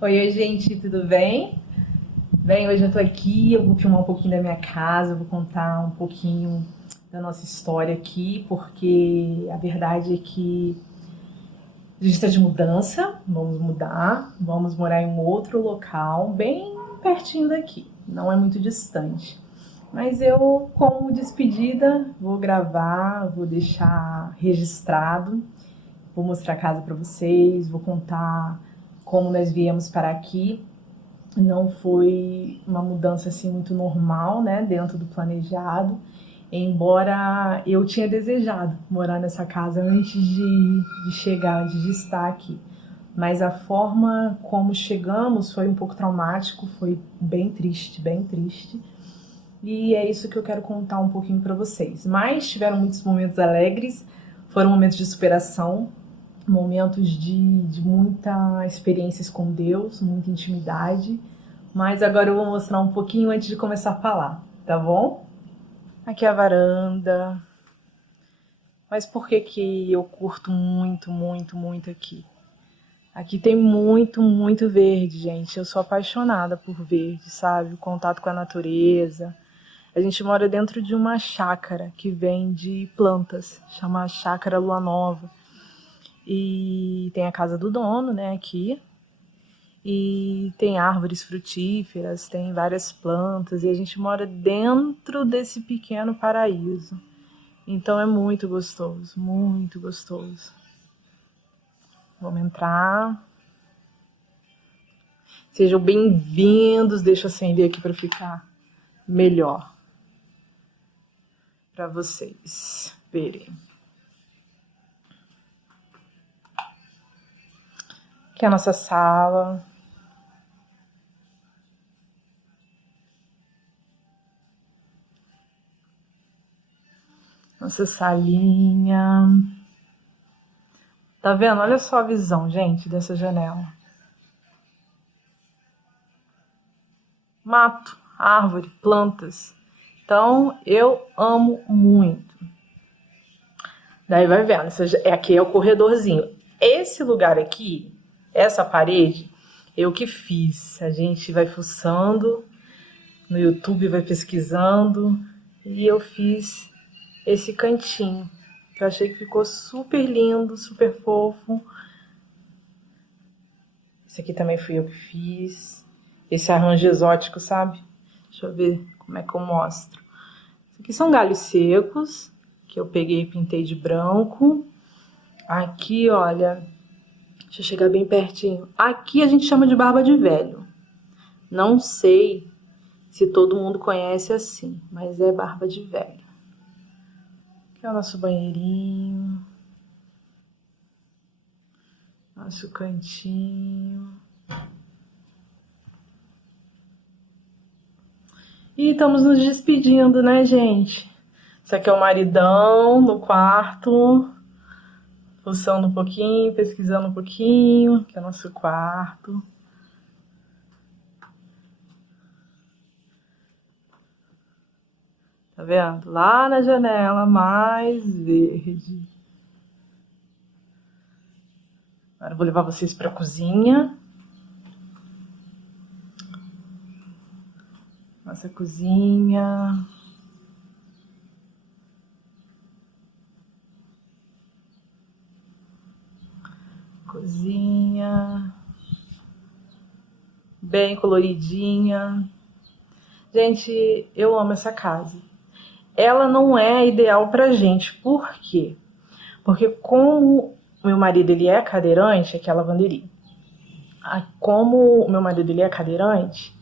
Oi, gente, tudo bem? Bem, hoje eu tô aqui, eu vou filmar um pouquinho da minha casa, eu vou contar um pouquinho da nossa história aqui, porque a verdade é que a gente está de mudança, vamos mudar, vamos morar em um outro local, bem pertinho daqui, não é muito distante. Mas eu, como despedida, vou gravar, vou deixar registrado, vou mostrar a casa para vocês, vou contar como nós viemos para aqui. Não foi uma mudança assim muito normal, né, dentro do planejado, embora eu tinha desejado morar nessa casa antes de chegar, antes de estar aqui. Mas a forma como chegamos foi um pouco traumático, foi bem triste, bem triste. E é isso que eu quero contar um pouquinho para vocês. Mas tiveram muitos momentos alegres, foram momentos de superação, momentos de muita experiências com Deus, muita intimidade. Mas agora eu vou mostrar um pouquinho antes de começar a falar, tá bom? Aqui é a varanda. Mas por que que eu curto muito, muito, muito aqui? Aqui tem muito, muito verde, gente. Eu sou apaixonada por verde, sabe? O contato com a natureza. A gente mora dentro de uma chácara que vende plantas, chama Chácara Lua Nova. E tem a casa do dono, né, aqui. E tem árvores frutíferas, tem várias plantas, e a gente mora dentro desse pequeno paraíso. Então é muito gostoso, muito gostoso. Vamos entrar. Sejam bem-vindos. Deixa eu acender aqui para ficar melhor para vocês verem. Aqui é a nossa sala. Nossa salinha. Tá vendo? Olha só a visão, gente, dessa janela. Mato, árvore, plantas. Então, eu amo muito. Daí vai vendo, aqui é o corredorzinho. Esse lugar aqui, essa parede, eu que fiz. A gente vai fuçando, no YouTube vai pesquisando, e eu fiz esse cantinho. Eu achei que ficou super lindo, super fofo. Esse aqui também fui eu que fiz. Esse arranjo exótico, sabe? Deixa eu ver como é que eu mostro. Isso aqui são galhos secos, que eu peguei e pintei de branco. Aqui, olha, deixa eu chegar bem pertinho. Aqui a gente chama de barba de velho. Não sei se todo mundo conhece assim, mas é barba de velho. Aqui é o nosso banheirinho. Nosso cantinho. E estamos nos despedindo, né, gente? Esse aqui é o maridão no quarto. Fuçando um pouquinho, pesquisando um pouquinho. Que é o nosso quarto. Tá vendo? Lá na janela, mais verde. Agora eu vou levar vocês pra cozinha. Nossa cozinha. Cozinha. Bem coloridinha. Gente, eu amo essa casa. Ela não é ideal pra gente. Por quê? Porque como meu marido ele é cadeirante, aqui é a lavanderia. Como o meu marido ele é cadeirante,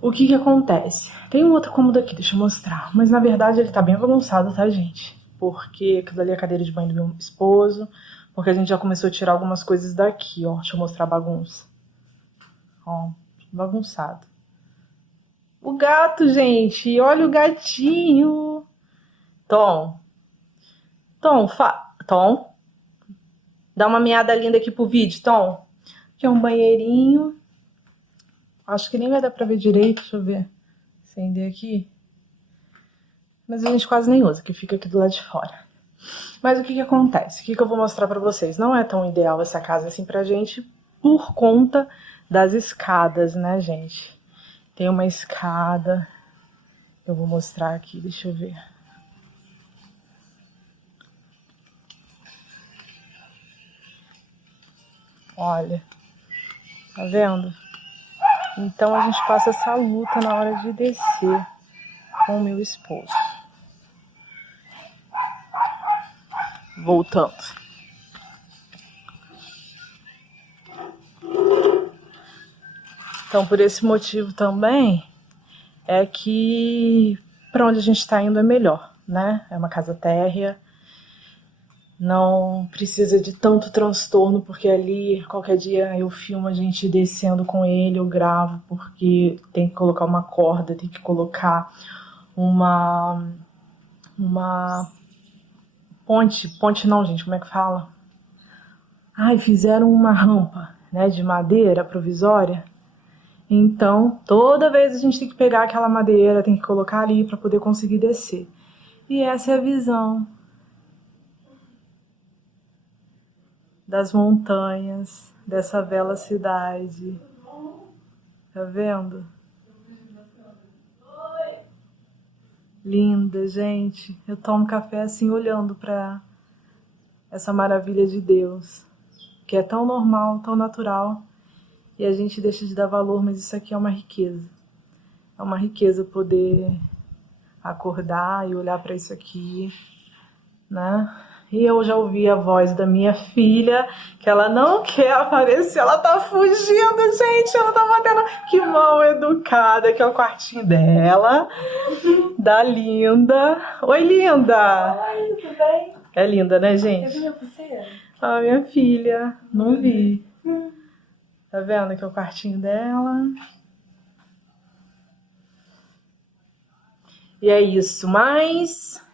o que que acontece? Tem um outro cômodo aqui, deixa eu mostrar. Mas na verdade ele tá bem bagunçado, tá, gente? Porque aquilo ali é a cadeira de banho do meu esposo. Porque a gente já começou a tirar algumas coisas daqui, ó. Deixa eu mostrar a bagunça. Ó, bagunçado. O gato, gente. Olha o gatinho. Tom. Tom. Dá uma meada linda aqui pro vídeo, Tom. Aqui é um banheirinho. Acho que nem vai dar pra ver direito. Deixa eu ver. Acender aqui. Mas a gente quase nem usa, que fica aqui do lado de fora. Mas o que que acontece? O que que eu vou mostrar pra vocês? Não é tão ideal essa casa assim pra gente por conta das escadas, né, gente? Tem uma escada, eu vou mostrar aqui, deixa eu ver. Olha, tá vendo? Então a gente passa essa luta na hora de descer com o meu esposo. Voltando. Então, por esse motivo também, é que para onde a gente está indo é melhor, né? É uma casa térrea, não precisa de tanto transtorno, porque ali, qualquer dia eu filmo a gente descendo com ele, eu gravo, porque tem que colocar uma corda, tem que colocar uma ponte não, gente, como é que fala? Ai, fizeram uma rampa, né, de madeira provisória. Então, toda vez a gente tem que pegar aquela madeira, tem que colocar ali para poder conseguir descer. E essa é a visão das montanhas, dessa bela cidade. Tá vendo? Linda, gente. Eu tomo café assim, olhando para essa maravilha de Deus, que é tão normal, tão natural, e a gente deixa de dar valor, mas isso aqui é uma riqueza. É uma riqueza poder acordar e olhar para isso aqui, né? E eu já ouvi a voz da minha filha, que ela não quer aparecer, ela tá fugindo, gente, ela tá batendo. Que mal educada, que é o quartinho dela, da Linda. Oi, Linda! Oi, tudo bem? É linda, né, gente? Eu vi minha pulseira? Ah, minha filha, não vi. Tá vendo que é o quartinho dela? E é isso, mas,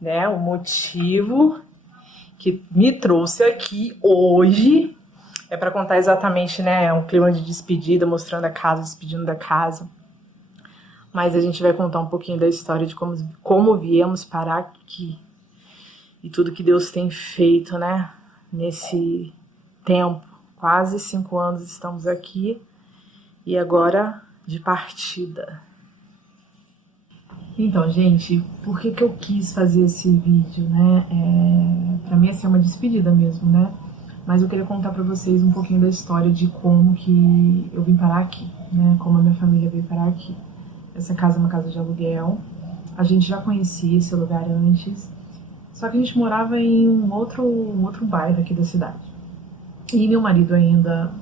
né, o motivo que me trouxe aqui hoje é para contar exatamente, né, um clima de despedida, mostrando a casa, despedindo da casa. Mas a gente vai contar um pouquinho da história de como viemos parar aqui. E tudo que Deus tem feito, né, nesse tempo. Quase 5 anos estamos aqui e agora de partida. Então, gente, por que eu quis fazer esse vídeo, né? Pra mim, assim, é uma despedida mesmo, né? Mas eu queria contar pra vocês um pouquinho da história de como que eu vim parar aqui, né? Como a minha família veio parar aqui. Essa casa é uma casa de aluguel. A gente já conhecia esse lugar antes, só que a gente morava em um outro bairro aqui da cidade. E meu marido ainda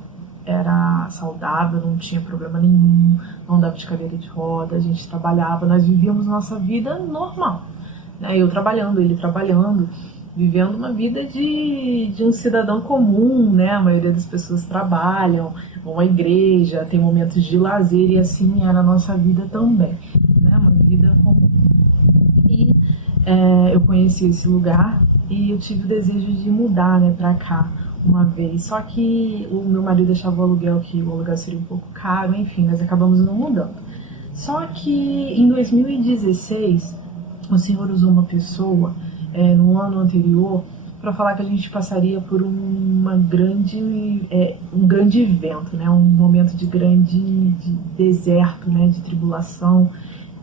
era saudável, não tinha problema nenhum, não andava de cadeira de roda, a gente trabalhava, nós vivíamos nossa vida normal, né? Eu trabalhando, ele trabalhando, vivendo uma vida de um cidadão comum, né? A maioria das pessoas trabalham, vão à igreja, tem momentos de lazer e assim era a nossa vida também, né? Uma vida comum. E eu conheci esse lugar e eu tive o desejo de mudar, né, pra cá uma vez. Só que o meu marido achava o aluguel, que o aluguel seria um pouco caro, enfim, nós acabamos não mudando. Só que em 2016, o Senhor usou uma pessoa no ano anterior para falar que a gente passaria por um grande evento, né, um momento de deserto, né, de tribulação,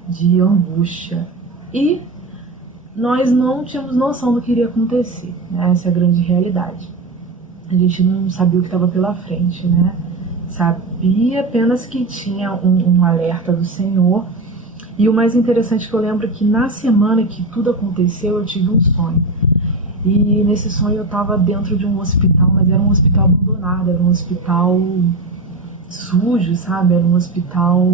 de angústia. E nós não tínhamos noção do que iria acontecer, né? Essa é a grande realidade. A gente não sabia o que estava pela frente, né? Sabia apenas que tinha um alerta do Senhor. E o mais interessante que eu lembro é que na semana que tudo aconteceu, eu tive um sonho. E nesse sonho eu estava dentro de um hospital, mas era um hospital abandonado, era um hospital sujo, sabe? Era um hospital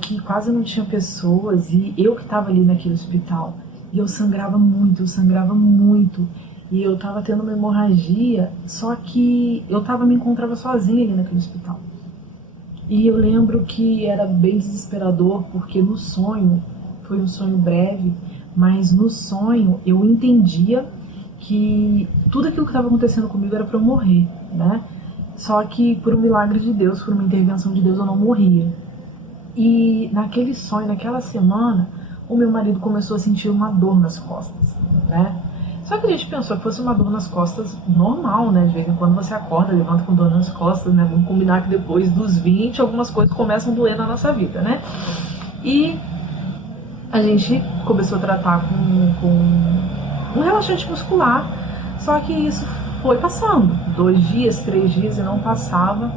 que quase não tinha pessoas, e eu que estava ali naquele hospital. E eu sangrava muito, e eu tava tendo uma hemorragia, só que eu me encontrava sozinha ali naquele hospital. E eu lembro que era bem desesperador, porque no sonho, foi um sonho breve, mas no sonho eu entendia que tudo aquilo que estava acontecendo comigo era para eu morrer, né? Só que por um milagre de Deus, por uma intervenção de Deus, eu não morria. E naquele sonho, naquela semana, o meu marido começou a sentir uma dor nas costas, né? Só que a gente pensou que fosse uma dor nas costas normal, né? De vez em quando você acorda, levanta com dor nas costas, né? Vamos combinar que depois dos 20 algumas coisas começam a doer na nossa vida, né? E a gente começou a tratar com um relaxante muscular, só que isso foi passando. 2 dias, 3 dias e não passava.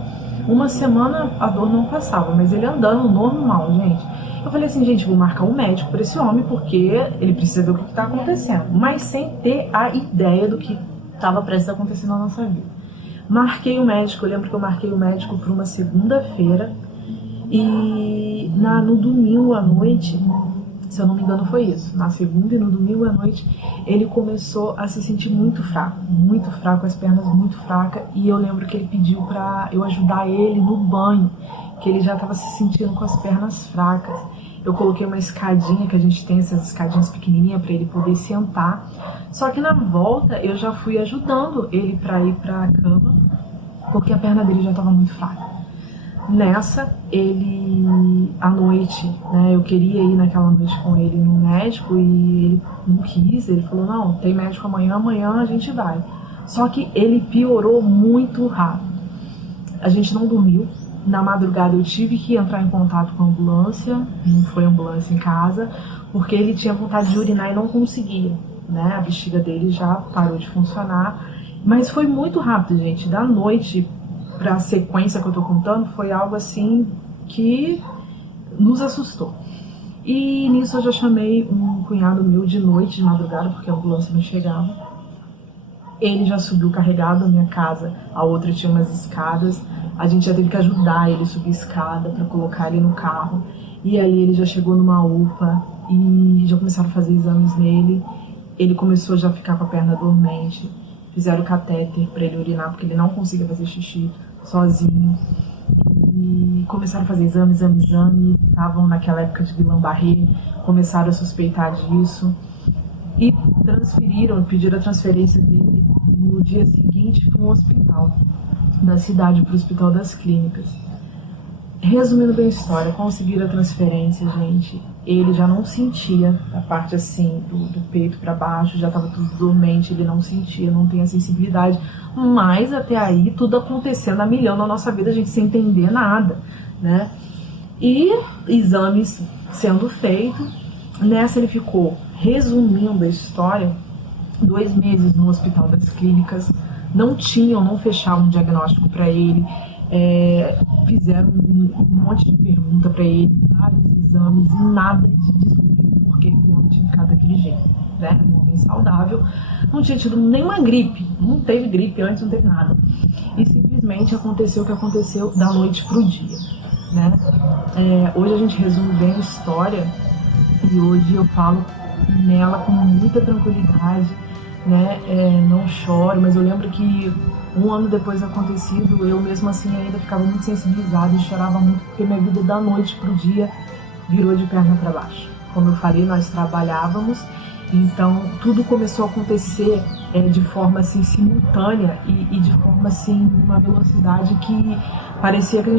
Uma semana a dor não passava, mas ele andando normal, gente. Eu falei assim, gente, vou marcar um médico para esse homem, porque ele precisa ver o que está acontecendo. Mas sem ter a ideia do que estava prestes a acontecer na nossa vida. Marquei o médico, eu lembro que eu marquei o médico para uma segunda-feira. E no domingo à noite, se eu não me engano foi isso, na segunda e no domingo à noite, ele começou a se sentir muito fraco, as pernas muito fracas, e eu lembro que ele pediu para eu ajudar ele no banho, que ele já estava se sentindo com as pernas fracas. Eu coloquei uma escadinha, que a gente tem essas escadinhas pequenininhas para ele poder sentar, só que na volta eu já fui ajudando ele para ir para a cama, porque a perna dele já estava muito fraca. Nessa, ele, à noite, né, eu queria ir naquela noite com ele no médico e ele não quis, ele falou, não, tem médico amanhã a gente vai. Só que ele piorou muito rápido. A gente não dormiu, na madrugada eu tive que entrar em contato com a ambulância, não foi ambulância em casa, porque ele tinha vontade de urinar e não conseguia, né, a bexiga dele já parou de funcionar, mas foi muito rápido, gente, da noite para a sequência que eu tô contando, foi algo assim que nos assustou. E nisso eu já chamei um cunhado meu de noite, de madrugada, porque a ambulância não chegava. Ele já subiu carregado à minha casa, a outra tinha umas escadas, a gente já teve que ajudar ele a subir a escada para colocar ele no carro. E aí ele já chegou numa UPA e já começaram a fazer exames nele. Ele começou já a ficar com a perna dormente. Fizeram o catéter para ele urinar, porque ele não conseguia fazer xixi sozinho. E começaram a fazer exame. Estavam naquela época de Guillain-Barré, começaram a suspeitar disso. E pediram a transferência dele no dia seguinte para um hospital da cidade, para o Hospital das Clínicas. Resumindo bem a história, conseguiram a transferência, gente. Ele já não sentia a parte assim do peito para baixo, já estava tudo dormente, ele não sentia, não tem a sensibilidade. Mas até aí tudo acontecendo a milhão na nossa vida, a gente sem entender nada, né? E exames sendo feitos, nessa ele ficou, resumindo a história, 2 meses no Hospital das Clínicas, não fechavam um diagnóstico para ele. Fizeram um monte de pergunta para ele, vários exames e nada de descobrir por que o homem tinha ficado daquele jeito, né? Um homem saudável, não tinha tido nenhuma gripe, não teve gripe antes, não teve nada. E simplesmente aconteceu o que aconteceu da noite pro dia, né? Hoje a gente resume bem a história e hoje eu falo nela com muita tranquilidade, né? Não choro, mas eu lembro que 1 ano depois do acontecido, eu mesmo assim ainda ficava muito sensibilizada e chorava muito porque minha vida da noite pro dia virou de perna para baixo. Como eu falei, nós trabalhávamos, então tudo começou a acontecer de forma assim simultânea e de forma assim uma velocidade que parecia que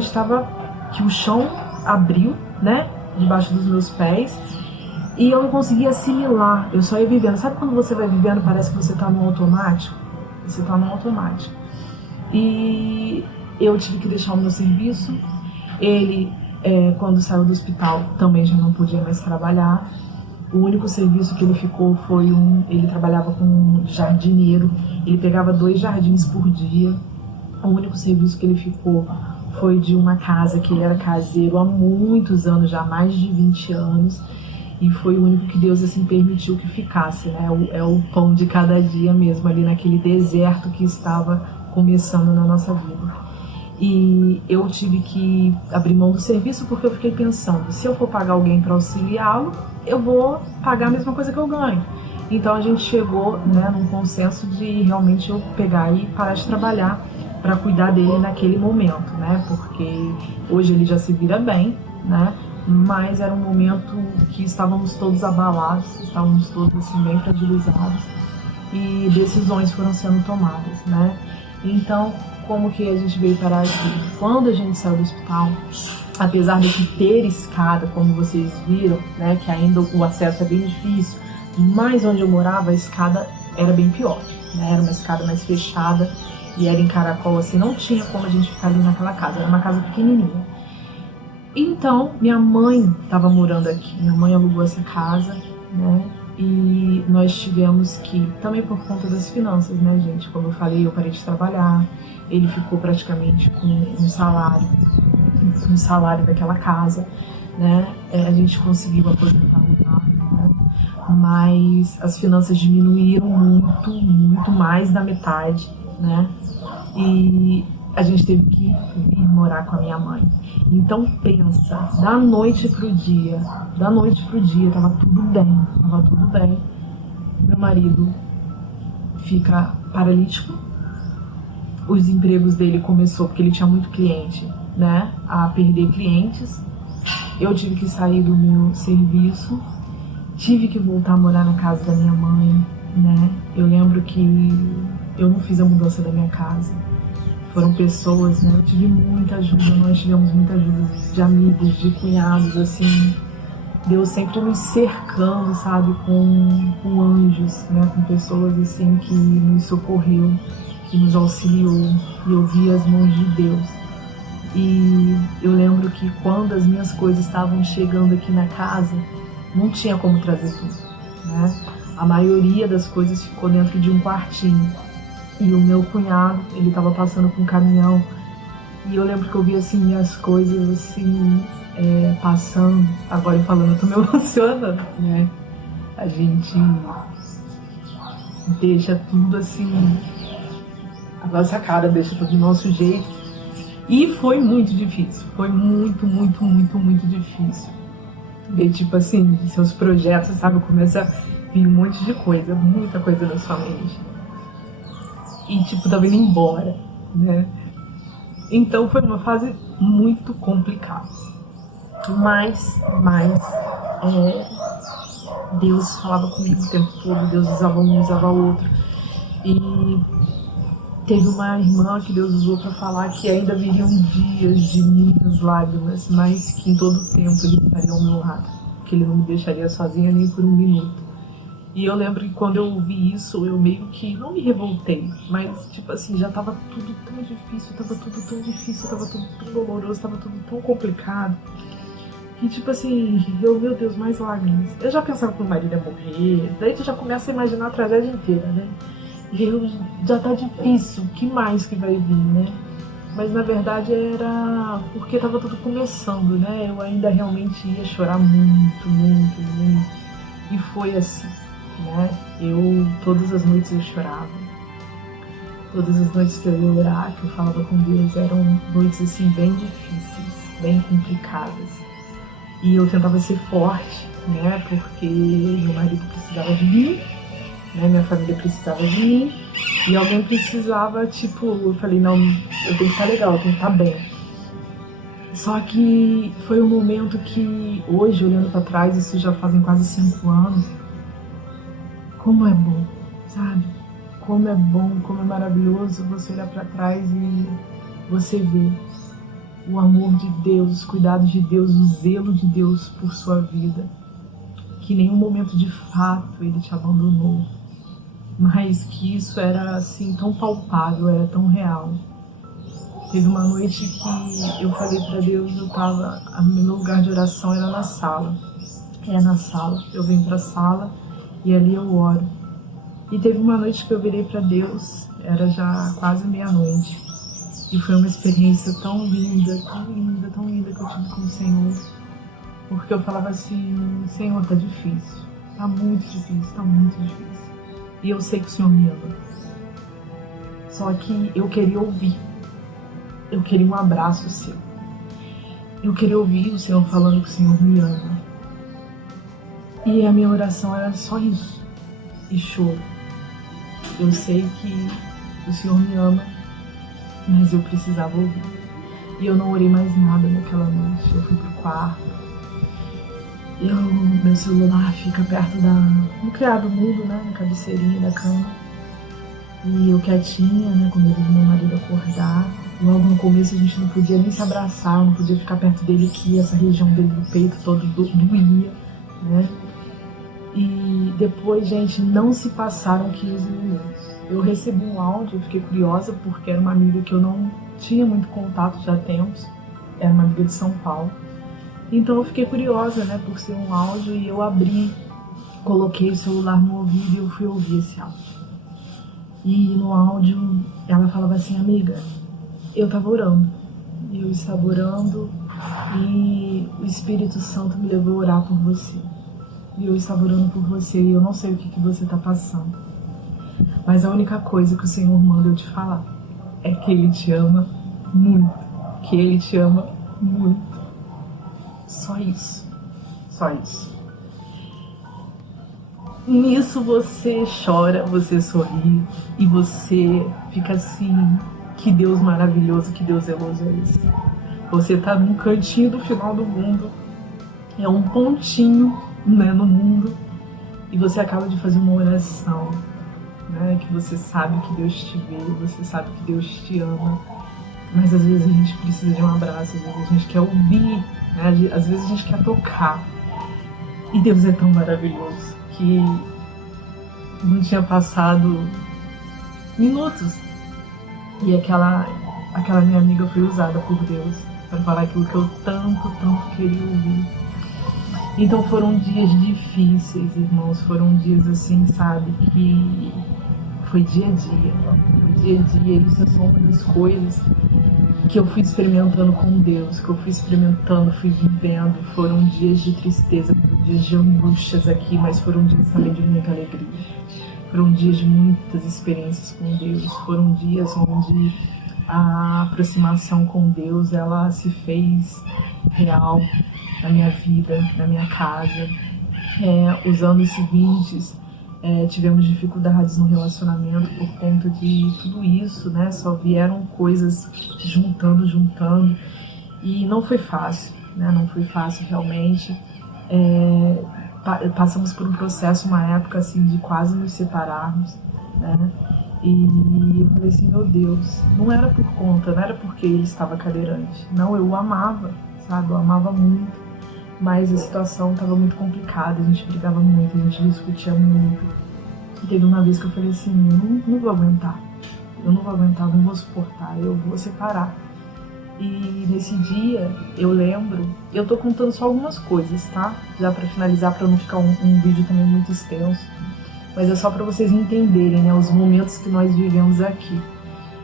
que o chão abriu, né, debaixo dos meus pés. E eu não conseguia assimilar, eu só ia vivendo. Sabe quando você vai vivendo, parece que você tá no automático? Você tá no automático. E eu tive que deixar o meu serviço. Ele, quando saiu do hospital, também já não podia mais trabalhar. O único serviço que ele ficou foi ele trabalhava com um jardineiro. Ele pegava 2 jardins por dia. O único serviço que ele ficou foi de uma casa que ele era caseiro há muitos anos, já há mais de 20 anos. E foi o único que Deus assim permitiu que ficasse, né? É o pão de cada dia mesmo, ali naquele deserto que estava começando na nossa vida. E eu tive que abrir mão do serviço porque eu fiquei pensando, se eu for pagar alguém para auxiliá-lo, eu vou pagar a mesma coisa que eu ganho. Então a gente chegou, né, num consenso de realmente eu pegar e parar de trabalhar para cuidar dele naquele momento, né? Porque hoje ele já se vira bem, né? Mas era um momento que estávamos todos abalados, estávamos todos assim bem fragilizados e decisões foram sendo tomadas, né? Então, como que a gente veio parar aqui? Quando a gente saiu do hospital, apesar de ter escada, como vocês viram, né, que ainda o acesso é bem difícil, mas onde eu morava a escada era bem pior, né? Era uma escada mais fechada e era em caracol, assim, não tinha como a gente ficar ali naquela casa, era uma casa pequenininha. Então, minha mãe estava morando aqui, minha mãe alugou essa casa, né? E nós tivemos que, também por conta das finanças, né, gente? Como eu falei, eu parei de trabalhar, ele ficou praticamente com um salário daquela casa, né? A gente conseguiu aposentar o pai, né? Mas as finanças diminuíram muito mais da metade, né? E a gente teve que vir morar com a minha mãe. Então pensa, da noite pro dia, tava tudo bem. Meu marido fica paralítico, os empregos dele começou, porque ele tinha muito cliente, né, a perder clientes. Eu tive que sair do meu serviço, tive que voltar a morar na casa da minha mãe, né. Eu lembro que eu não fiz a mudança da minha casa. Foram pessoas, né? Eu tive muita ajuda, nós tivemos muita ajuda de amigos, de cunhados, assim. Deus sempre nos cercando, sabe? Com anjos, né? Com pessoas, assim, que nos socorreu, que nos auxiliou. E eu vi as mãos de Deus. E eu lembro que quando as minhas coisas estavam chegando aqui na casa, não tinha como trazer tudo, né? A maioria das coisas ficou dentro de um quartinho. E o meu cunhado, ele estava passando com um caminhão. E eu lembro que eu vi, assim, minhas coisas, assim, passando. Agora eu falando, eu tô me emocionando, né? A gente deixa tudo, assim, a nossa cara deixa tudo do nosso jeito. E foi muito difícil. Foi muito difícil. Ver, tipo assim, seus projetos, sabe? Começa a vir um monte de coisa, muita coisa na sua mente. E, tipo, tava indo embora, né? Então foi uma fase muito complicada. Mas Deus falava comigo o tempo todo, Deus usava um, usava outro. E teve uma irmã que Deus usou para falar que ainda viriam dias de muitas lágrimas, mas que em todo tempo Ele estaria ao meu lado, que Ele não me deixaria sozinha nem por um minuto. E eu lembro que quando eu ouvi isso, eu meio que não me revoltei, mas tipo assim, já tava tudo tão difícil, tava tudo tão doloroso, tava tudo tão complicado. E tipo assim, meu Deus, mais lágrimas. Eu já pensava que o marido ia morrer, daí tu já começa a imaginar a tragédia inteira, né? E eu, já tá difícil, o que mais que vai vir, né? Mas na verdade era porque tava tudo começando, né? Eu ainda realmente ia chorar muito. E foi assim. Né? Todas as noites eu chorava, todas as noites que eu ia orar, que eu falava com Deus, eram noites assim bem difíceis, bem complicadas. E eu tentava ser forte, né? Porque meu marido precisava de mim, né? Minha família precisava de mim, e alguém precisava, tipo, eu falei, não, eu tenho que estar legal, eu tenho que estar bem. Só que foi um momento que, hoje, olhando pra trás, isso já fazem quase 5 anos, como é bom, sabe? Como é bom, como é maravilhoso você olhar para trás e você ver o amor de Deus, os cuidados de Deus, o zelo de Deus por sua vida. Que em nenhum momento de fato Ele te abandonou, mas que isso era assim tão palpável, era tão real. Teve uma noite que eu falei para Deus, meu lugar de oração era na sala. Na sala. Eu venho para a sala e ali eu oro. E teve uma noite que eu virei para Deus, era já quase meia-noite. E foi uma experiência tão linda que eu tive com o Senhor. Porque eu falava assim, Senhor, tá difícil. Tá muito difícil. E eu sei que o Senhor me ama. Só que eu queria ouvir. Eu queria um abraço seu. Eu queria ouvir o Senhor falando que o Senhor me ama. E a minha oração era só isso. E choro. Eu sei que o Senhor me ama, mas eu precisava ouvir. E eu não orei mais nada naquela noite. Eu fui pro quarto. Meu celular fica perto no criado mudo, né? Na cabeceirinha da cama. E eu quietinha, né? Com medo do meu marido acordar. Logo no começo a gente não podia nem se abraçar, não podia ficar perto dele, que essa região dele do peito todo doía, né? E depois, gente, não se passaram 15 minutos. Eu recebi um áudio, eu fiquei curiosa porque era uma amiga que eu não tinha muito contato já há tempos. Era uma amiga de São Paulo. Então eu fiquei curiosa, né, por ser um áudio, e eu abri, coloquei o celular no ouvido e eu fui ouvir esse áudio. E no áudio ela falava assim: amiga, eu estava orando. Eu estava orando e o Espírito Santo me levou a orar por você. E eu estava orando por você e eu não sei o que você está passando. Mas a única coisa que o Senhor manda eu te falar é que Ele te ama muito. Que Ele te ama muito. Só isso. Só isso. Nisso você chora, você sorri e você fica assim: que Deus maravilhoso, que Deus zeloso é esse. Você tá num cantinho do final do mundo, é um pontinho, né, no mundo, e você acaba de fazer uma oração, né, que você sabe que Deus te vê, você sabe que Deus te ama, mas às vezes a gente precisa de um abraço, às vezes a gente quer ouvir, né, às vezes a gente quer tocar. E Deus é tão maravilhoso que não tinha passado minutos e aquela minha amiga foi usada por Deus para falar aquilo que eu tanto queria ouvir. Então foram dias difíceis, irmãos, foram dias assim, sabe, que foi dia a dia. Foi dia a dia, isso é só uma das coisas que eu fui experimentando com Deus, que eu fui experimentando, fui vivendo. Foram dias de tristeza, foram dias de angústias aqui, mas foram dias também de muita alegria. Foram dias de muitas experiências com Deus, foram dias onde a aproximação com Deus, ela se fez real na minha vida, na minha casa. Os anos seguintes, tivemos dificuldades no relacionamento por conta de tudo isso, né? Só vieram coisas juntando, e não foi fácil, né? Não foi fácil realmente. Passamos por um processo, uma época assim, de quase nos separarmos, né? E eu falei assim: meu Deus, não era por conta, não era porque ele estava cadeirante, não, eu o amava, sabe, eu amava muito, mas a situação estava muito complicada, a gente brigava muito, a gente discutia muito. E teve uma vez que eu falei assim: não vou aguentar, eu não vou suportar, eu vou separar. E nesse dia, eu lembro, eu tô contando só algumas coisas, tá? Já pra finalizar, pra não ficar um vídeo também muito extenso. Mas é só pra vocês entenderem, né, os momentos que nós vivemos aqui.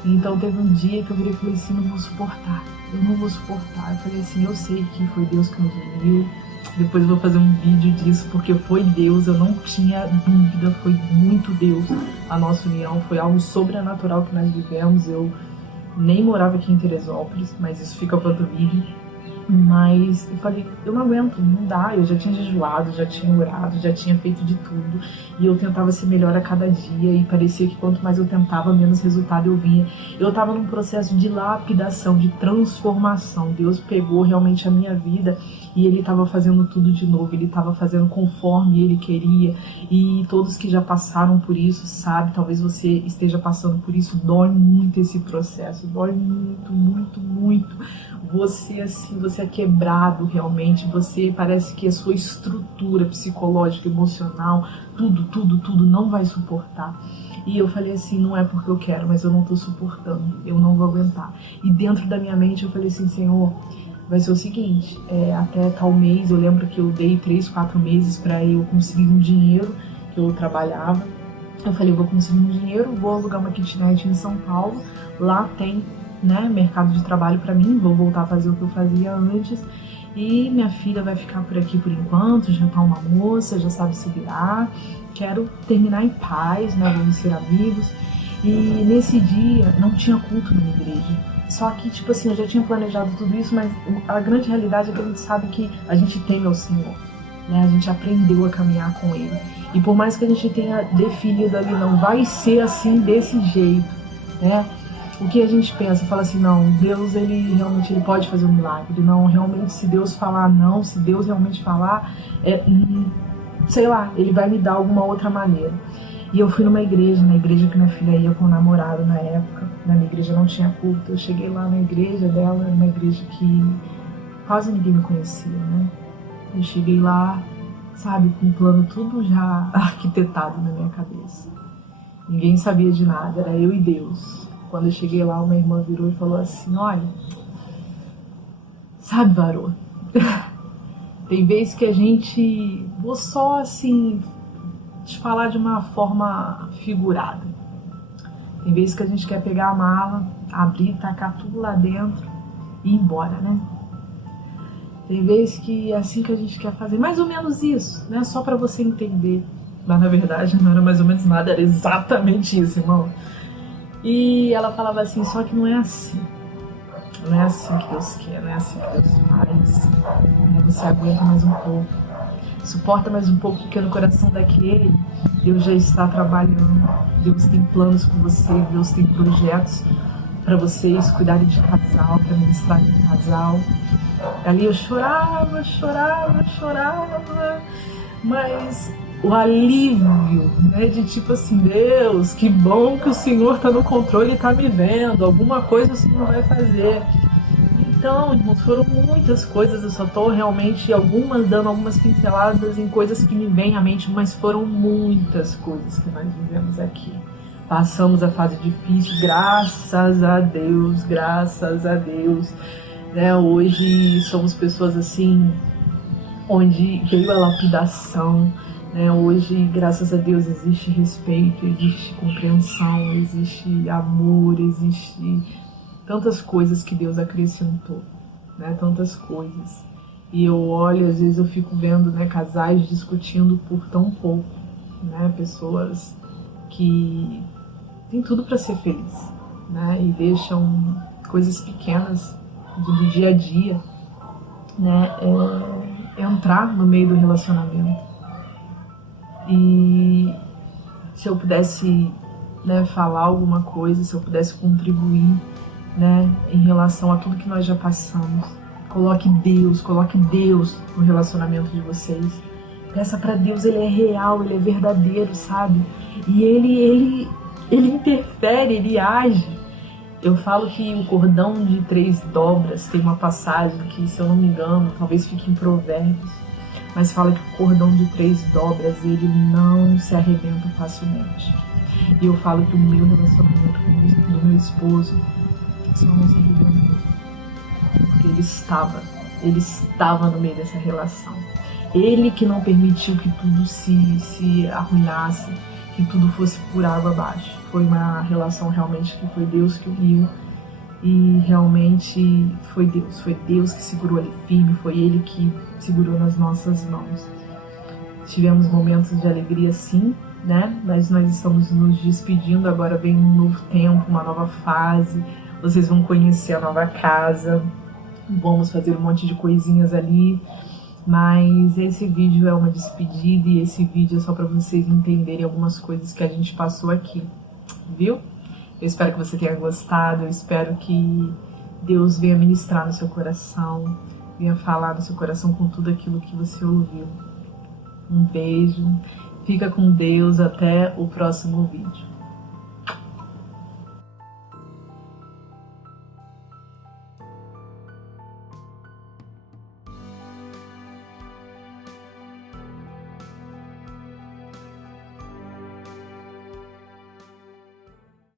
Então teve um dia que eu virei e falei assim: não vou suportar, eu não vou suportar. Eu falei assim: eu sei que foi Deus que nos uniu. Depois eu vou fazer um vídeo disso, porque foi Deus, eu não tinha dúvida, foi muito Deus a nossa união, foi algo sobrenatural que nós vivemos. Eu nem morava aqui em Teresópolis, mas isso fica para outro vídeo. Mas eu falei: eu não aguento, não dá. Eu já tinha jejuado, já tinha orado, já tinha feito de tudo. E eu tentava ser melhor a cada dia. E parecia que quanto mais eu tentava, menos resultado eu vinha. Eu estava num processo de lapidação, de transformação. Deus pegou realmente a minha vida e Ele estava fazendo tudo de novo. Ele estava fazendo conforme Ele queria. E todos que já passaram por isso, sabe, talvez você esteja passando por isso, dói muito esse processo. Dói muito, muito, muito. Você assim, você é quebrado realmente, você parece que a sua estrutura psicológica, emocional, tudo não vai suportar. E eu falei assim: não é porque eu quero, mas eu não tô suportando, eu não vou aguentar. E dentro da minha mente eu falei assim: Senhor, vai ser o seguinte, até tal mês, eu lembro que eu dei 3, 4 meses para eu conseguir um dinheiro que eu trabalhava. Eu falei: eu vou conseguir um dinheiro, vou alugar uma kitnet em São Paulo, lá tem, né, mercado de trabalho para mim, vou voltar a fazer o que eu fazia antes, e minha filha vai ficar por aqui por enquanto, já tá uma moça, já sabe se virar, quero terminar em paz, né, vamos ser amigos. E nesse dia não tinha culto na minha igreja, só que tipo assim, eu já tinha planejado tudo isso, mas a grande realidade é que a gente sabe que a gente teme ao Senhor, né, a gente aprendeu a caminhar com Ele, e por mais que a gente tenha definido ali, não vai ser assim desse jeito, né, o que a gente pensa, fala assim: não, Deus, ele realmente ele pode fazer um milagre. Não, realmente, se Deus falar não, se Deus realmente falar, sei lá, ele vai me dar alguma outra maneira. E eu fui na igreja que minha filha ia com o namorado na época. Na minha igreja não tinha culto. Eu cheguei lá na igreja dela, era uma igreja que quase ninguém me conhecia, né? Eu cheguei lá sabe, com um plano tudo já arquitetado na minha cabeça. Ninguém sabia de nada, era eu e Deus. Quando eu cheguei lá, uma irmã virou e falou assim: olha, sabe, Varô, tem vezes que a gente, vou só assim te falar de uma forma figurada, tem vezes que a gente quer pegar a mala, abrir, tacar tudo lá dentro e ir embora, né? Tem vezes que é assim que a gente quer fazer, mais ou menos isso, né? Só para você entender. Mas na verdade não era mais ou menos nada, era exatamente isso, irmão. E ela falava assim: só que não é assim. Não é assim que Deus quer, não é assim que Deus faz. Você aguenta mais um pouco. Suporta mais um pouco, porque no coração daquele, Deus já está trabalhando. Deus tem planos com você, Deus tem projetos para vocês cuidarem de casal, para ministrar em casal. Ali eu chorava, mas o alívio, né, de tipo assim: Deus, que bom que o Senhor está no controle e está me vendo, alguma coisa o Senhor vai fazer. Então, irmãos, foram muitas coisas, eu só estou realmente dando algumas pinceladas em coisas que me vêm à mente, mas foram muitas coisas que nós vivemos aqui. Passamos a fase difícil, graças a Deus, né? Hoje somos pessoas assim, onde veio a lapidação, né? Hoje, graças a Deus, existe respeito, existe compreensão, existe amor, existe tantas coisas que Deus acrescentou, né? Tantas coisas. E eu olho, às vezes eu fico vendo, né, casais discutindo por tão pouco, né? Pessoas que têm tudo para ser feliz, né? E deixam coisas pequenas do dia a dia, né, entrar no meio do relacionamento. E se eu pudesse, né, falar alguma coisa, se eu pudesse contribuir, né, em relação a tudo que nós já passamos, coloque Deus no relacionamento de vocês. Peça para Deus, Ele é real, Ele é verdadeiro, sabe? E Ele interfere, Ele age. Eu falo que o cordão de 3 dobras, tem uma passagem que, se eu não me engano, talvez fique em Provérbios, mas fala que o cordão de 3 dobras, ele não se arrebenta facilmente. E eu falo que o meu relacionamento do meu esposo só não se arrebentou porque ele estava no meio dessa relação. Ele que não permitiu que tudo se arruinasse, que tudo fosse por água abaixo. Foi uma relação realmente que foi Deus que uniu, e realmente foi Deus que segurou ele firme, foi Ele que segurou nas nossas mãos. Tivemos momentos de alegria, sim, né? Mas nós estamos nos despedindo, agora vem um novo tempo, uma nova fase, vocês vão conhecer a nova casa, vamos fazer um monte de coisinhas ali. Mas esse vídeo é uma despedida, e esse vídeo é só para vocês entenderem algumas coisas que a gente passou aqui, viu? Eu espero que você tenha gostado, eu espero que Deus venha ministrar no seu coração, venha falar no seu coração com tudo aquilo que você ouviu. Um beijo, fica com Deus, até o próximo vídeo.